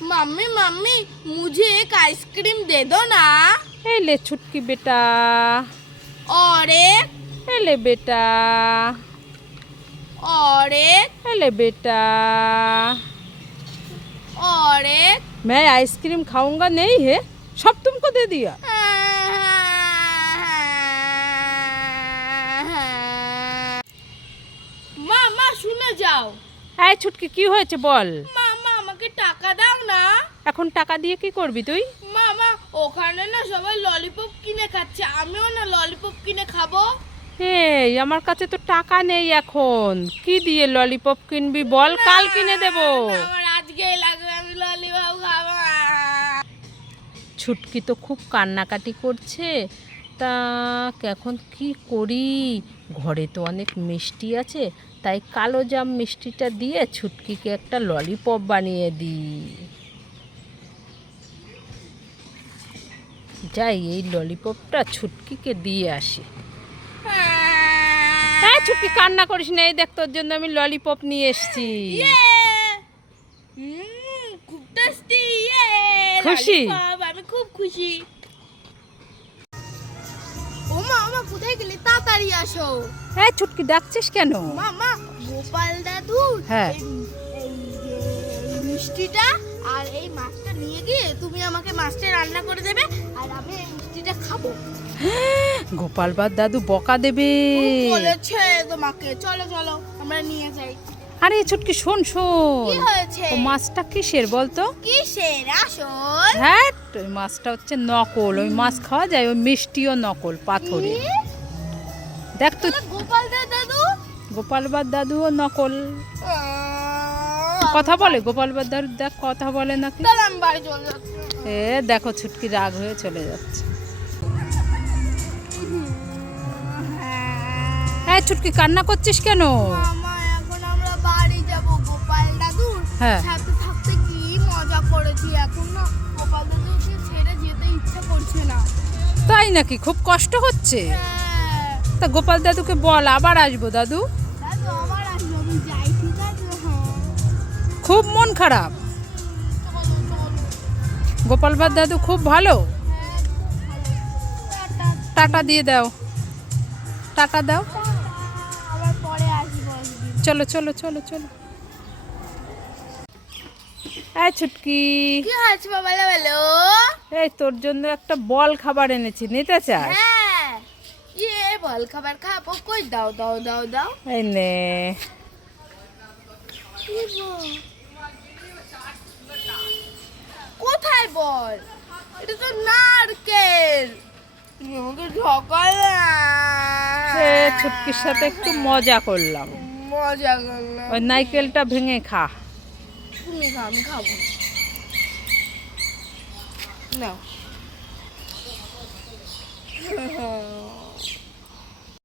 Mummy mummy मुझे एक ice cream दे दो ना। ए ले छुटकी बेटा, और एक, ए ले बेटा, और एक, ए ले बेटा। और एक। मैं आइसक्रीम खाऊंगा नहीं है, सब तुमको दे दिया। মামা শুনে যাও। এই ছুটকি কি হয়েছে বল। মামা আমাকে টাকা দাও না। এখন টাকা দিয়ে কি করবি তুই? মামা ওখানে না সবাই ললিপপ কিনে খাচ্ছে, আমিও না ললিপপ কিনে খাবো। এই আমার কাছে তো টাকা নেই এখন, কি দিয়ে ললিপপ কিনবি বল, কাল কিনে দেব। আমার আজকেই লাগবে, আমি ললিপপ খাবো। ছুটকি তো খুব কান্নাকাটি করছে, তা এখন কি করি? ঘরে তো অনেক মিষ্টি আছে, তাই কালো জাম মিষ্টিটা দিয়ে ছুটকিকে একটা ললিপপ বানিয়ে দিই। যাই এই ললিপপটা ছুটকিকে দিয়ে আসি। হ্যাঁ ছুটকি কান্না করিস না, এই দেখ তোর জন্য আমি ললিপপ নিয়ে এসেছি। খুব টেস্টি। খুশি? আমি খুব খুশি। ও মামা কোথায় গেলে, তাড়াতাড়ি আসো। হ্যাঁ ছুটকি ডাকছিস কেন? মামা গোপাল দাদু হ্যাঁ এই মিষ্টিটা আর এই মাছটা নিয়ে গিয়ে তুমি আমাকে মাছটা রান্না করে দেবে, আর আমি এই মিষ্টিটা খাবো। গোপাল বাদ দাদু বকা দেবে বলেছে তোমাকে। চলো চলো আমরা নিয়ে যাই। আরে ছুটকি শোন শোন, কি হয়েছে? ও মাছটা কিসের বলতো? কিসের আসল? হ্যাঁ ওই মাছটা হচ্ছে নকল, ওই মাছ খাওয়া যায়, ওই মিষ্টিও নকল পাথরে। দেখ তো গোপাল দাদু। গোপাল বাদ দাদুও নকল। কথা বলে গোপাল বাদ দাদু, দেখ কথা বলে নাকি। চল আমি বাড়ি চলে যাচ্ছি। এ দেখো ছুটকি রাগ হয়ে চলে যাচ্ছে। হ্যাঁ ছুটকি কান্না করছিস কেন? মামা এখন আমরা বাড়ি যাব, গোপাল দাদুর হ্যাঁ। সাথে থাকতে কি মজা করেছি, এখন না গোপাল দাদুকে ছেড়ে যেতে ইচ্ছে করছে না। তাই নাকি? খুব কষ্ট হচ্ছে? হ্যাঁ। তা গোপাল দাদুকে বল আবার আসবো দাদু। দাদু আবার আসবো, আমি যাই, ঠিক আছে? হ্যাঁ খুব মন খারাপ? চলো চলো। গোপাল বাদ দাদু খুব ভালো? হ্যাঁ খুব ভালো। টাটা। টাটা দিয়ে দাও, টাটা দাও। আবার পরে আসবো একদিন। চলো চলো চলো চলো। এই ছুটকি, কি হয়েছে বাবা? বলো। এই তোর জন্য একটা বল খাবার এনেছি, নিতে চাস? হ্যাঁ বল খাবার খাবো, কই দাও দাও দাও দাও। এই নে। কোথায় বল? এটা তো নারকেল, তুমি আমাকে ঠকালে। সে ছুটকির সাথে একটু মজা করলাম। মজা করলাম। ওই নারকেলটা ভেঙে খা। তুমি খাও, আমি খাবো না।